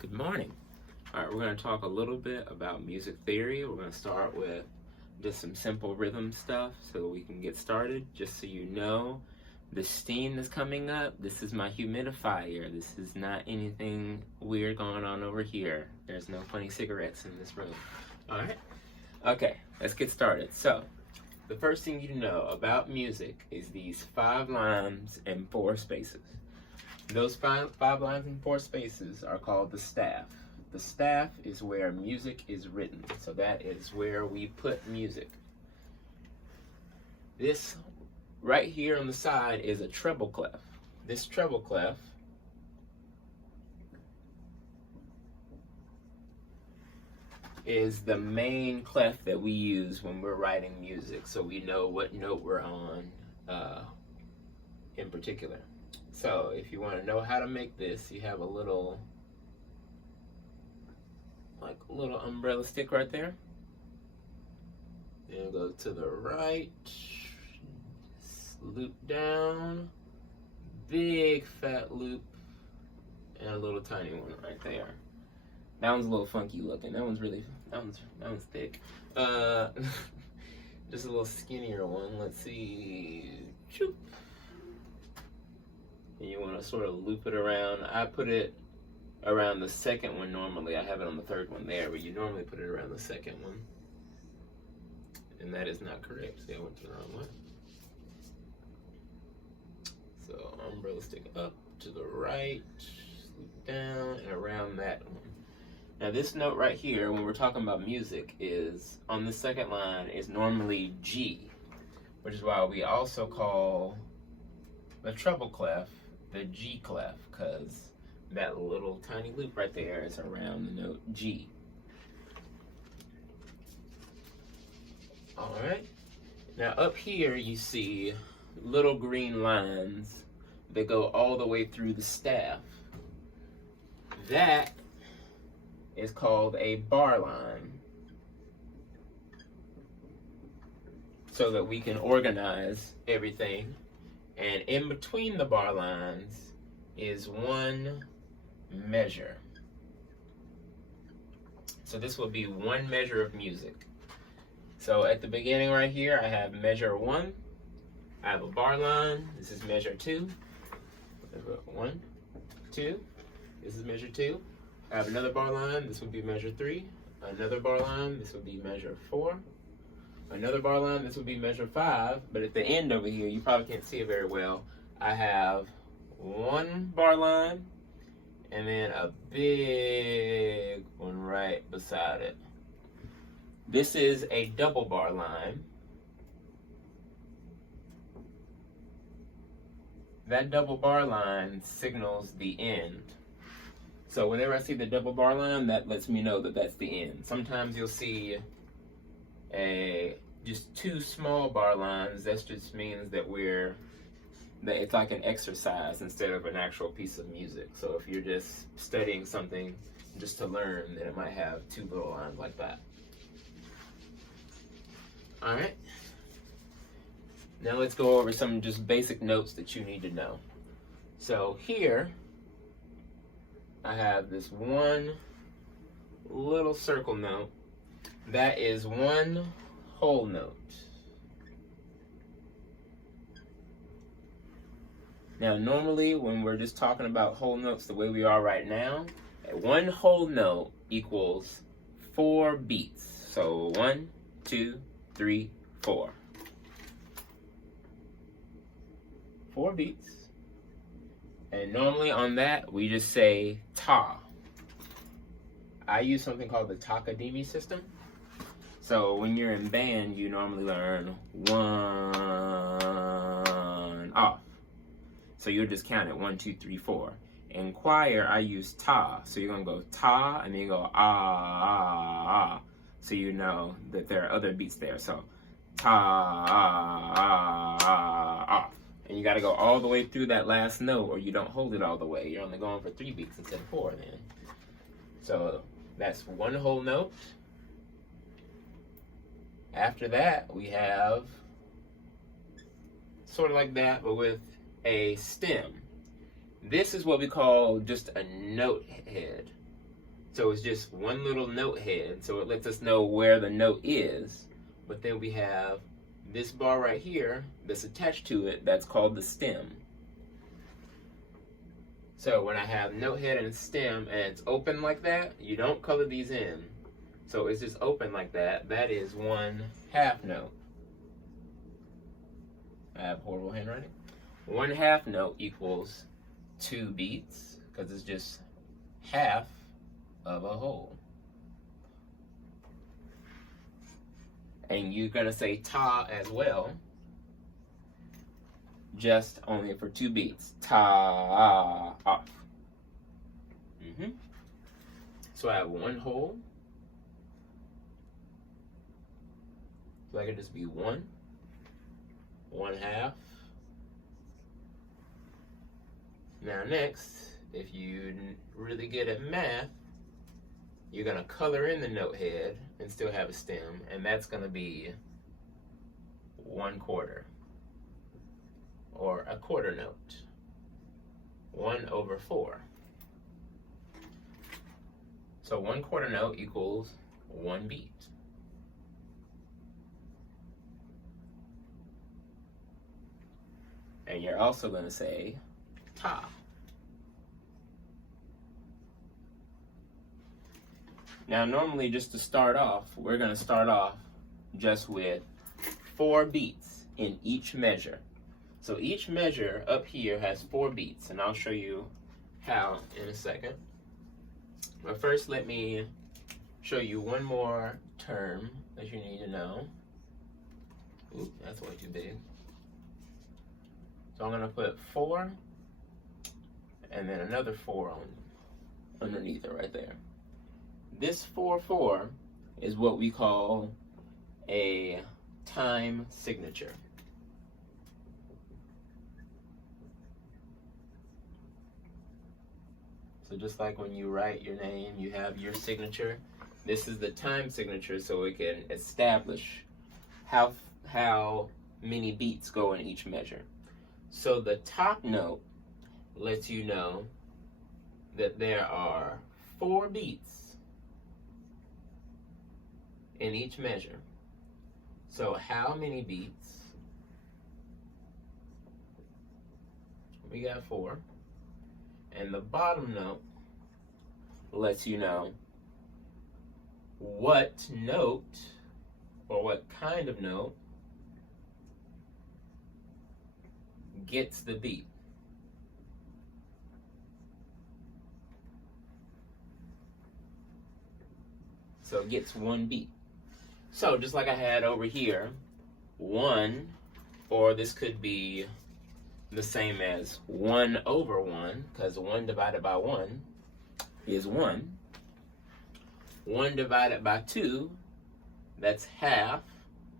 Good morning. All right, we're going to talk a little bit about music theory. We're going to start with just some simple rhythm stuff so we can get started. Just so you know, the steam that's coming up, this is my humidifier. This is not anything weird going on over here. There's no funny cigarettes in this room. All right? Okay, let's get started. So, the first thing you know about music is these 5 lines and 4 spaces. Those five lines and 4 spaces are called the staff. The staff is where music is written. So that is where we put music. This right here on the side is a treble clef. This treble clef is the main clef that we use when we're writing music, so we know what note we're on in particular. So if you want to know how to make this, you have a little umbrella stick right there. And go to the right, loop down, big fat loop, and a little tiny one right there. That one's a little funky looking. That one's thick. Just a little skinnier one. Let's see. Choop. And you want to sort of loop it around. I put it around the second one normally. I have it on the third one there, but you normally put it around the second one. And that is not correct. See, I went to the wrong one. So umbrella stick up to the right, loop down, and around that one. Now this note right here, when we're talking about music, is on the second line is normally G, which is why we also call the treble clef the G clef, because that little tiny loop right there is around the note G. All right. Now up here you see little green lines that go all the way through the staff. That is called a bar line, so that we can organize everything. And in between the bar lines is one measure. So this will be one measure of music. So at the beginning right here, I have measure 1. I have a bar line. This is measure 2. 1, 2. This is measure 2. I have another bar line. This would be measure 3. Another bar line. This would be measure 4. Another bar line, this would be measure 5, but at the end over here, you probably can't see it very well. I have one bar line, and then a big one right beside it. This is a double bar line. That double bar line signals the end. So whenever I see the double bar line, that lets me know that that's the end. Sometimes you'll see just 2 small bar lines. That just means that it's like an exercise instead of an actual piece of music. So if you're just studying something just to learn, then it might have 2 little lines like that. All right. Now let's go over some just basic notes that you need to know. So here I have this one little circle note. That is one whole note. Now normally when we're just talking about whole notes the way we are right now, one whole note equals 4 beats. So 1, 2, 3, 4. 4 beats. And normally on that we just say ta. I use something called the Takadimi system. So when you're in band, you normally learn 1 off. So you'll just count it 1, 2, 3, 4. In choir, I use ta. So you're gonna go ta, and then you go ah, ah, ah. So you know that there are other beats there. So ta, ah, ah, ah, off. And you gotta go all the way through that last note, or you don't hold it all the way. You're only going for 3 beats instead of 4 then. So that's one whole note. After that, we have sort of like that, but with a stem. This is what we call just a note head. So it's just one little note head, so it lets us know where the note is. But then we have this bar right here that's attached to it that's called the stem. So when I have note head and stem and it's open like that, you don't color these in. So it's just open like that. That is 1/2 note. I have horrible handwriting. 1/2 note equals 2 beats because it's just half of a whole. And you're gonna say ta as well, just only for 2 beats. Ta off. So I have 1 whole. So I could just be 1, 1/2. Now next, if you're really good at math, you're gonna color in the note head and still have a stem, and that's gonna be 1/4, or a quarter note, 1/4. So 1/4 note equals 1 beat. And you're also gonna say ta. Now normally, just to start off, we're going to start off just with 4 beats in each measure. So each measure up here has 4 beats, and I'll show you how in a second. But first, let me show you one more term that you need to know. Oop, that's way too big. So I'm going to put 4 and then another 4 on underneath it right there. This 4/4 is what we call a time signature. So just like when you write your name, you have your signature. This is the time signature, so it can establish how many beats go in each measure. So the top note lets you know that there are 4 beats in each measure. So how many beats? We got 4. And the bottom note lets you know what note, or what kind of note, gets the beat. So it gets 1 beat. So just like I had over here, 1, or this could be the same as 1/1, because 1 divided by 1 is 1. 1 divided by 2, that's half,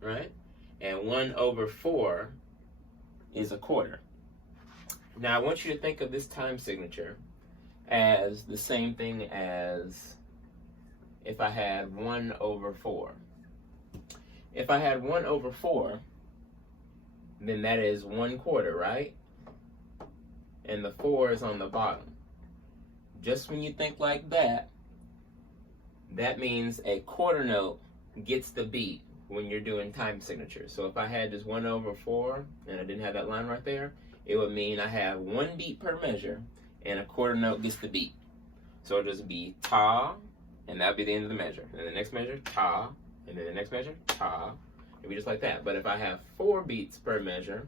right? And 1/4 is a quarter. Now I want you to think of this time signature as the same thing as if I had 1/4. If I had 1/4, then that is 1/4, right? And the 4 is on the bottom. Just when you think like that, that means a quarter note gets the beat when you're doing time signatures. So if I had just 1/4 and I didn't have that line right there, it would mean I have 1 beat per measure and a quarter note gets the beat. So it'll just be ta, and that'll be the end of the measure. And the next measure, ta, and then the next measure, ta. It'll be just like that. But if I have 4 beats per measure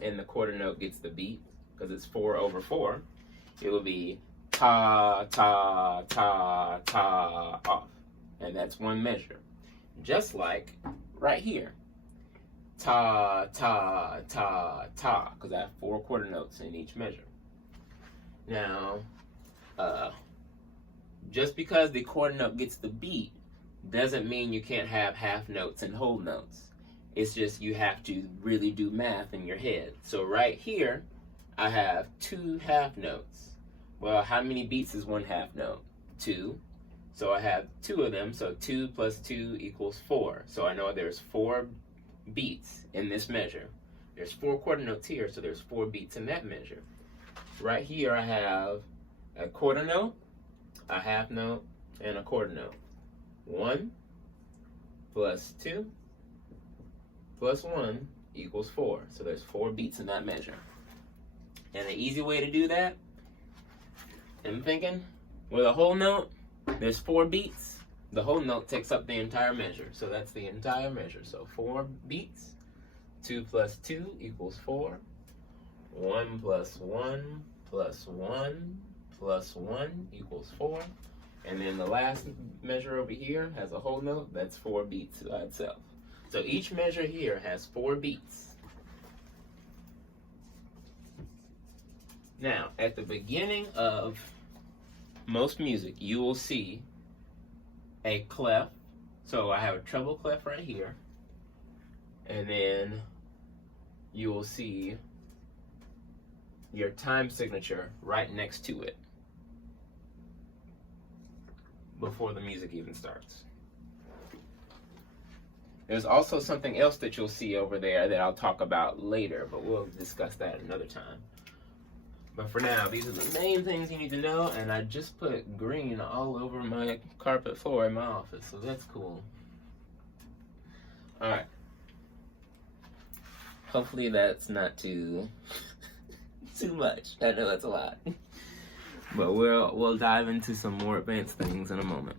and the quarter note gets the beat, because it's 4/4, it will be ta, ta, ta, ta, off. And that's 1 measure. Just like right here. Ta, ta, ta, ta, because I have 4 quarter notes in each measure. Now, just because the quarter note gets the beat doesn't mean you can't have half notes and whole notes. It's just you have to really do math in your head. So right here, I have 2 half notes. Well, how many beats is 1 half note? 2. So I have 2 of them, so 2 plus 2 equals 4. So I know there's 4 beats in this measure. There's 4 quarter notes here, so there's 4 beats in that measure. Right here I have a quarter note, a half note, and a quarter note. 1 plus 2 plus 1 equals 4. So there's 4 beats in that measure. And the easy way to do that, I'm thinking, with a whole note, there's 4 beats. The whole note takes up the entire measure. So that's the entire measure. So 4 beats. 2 plus 2 equals 4. 1 plus 1 plus 1 plus 1 equals 4. And then the last measure over here has a whole note. That's 4 beats by itself. So each measure here has 4 beats. Now, at the beginning of most music, you will see a clef. So I have a treble clef right here. And then you will see your time signature right next to it before the music even starts. There's also something else that you'll see over there that I'll talk about later, but we'll discuss that another time. But for now, these are the main things you need to know, and I just put green all over my carpet floor in my office, so that's cool. Alright. Hopefully that's not too much. I know that's a lot. But we'll dive into some more advanced things in a moment.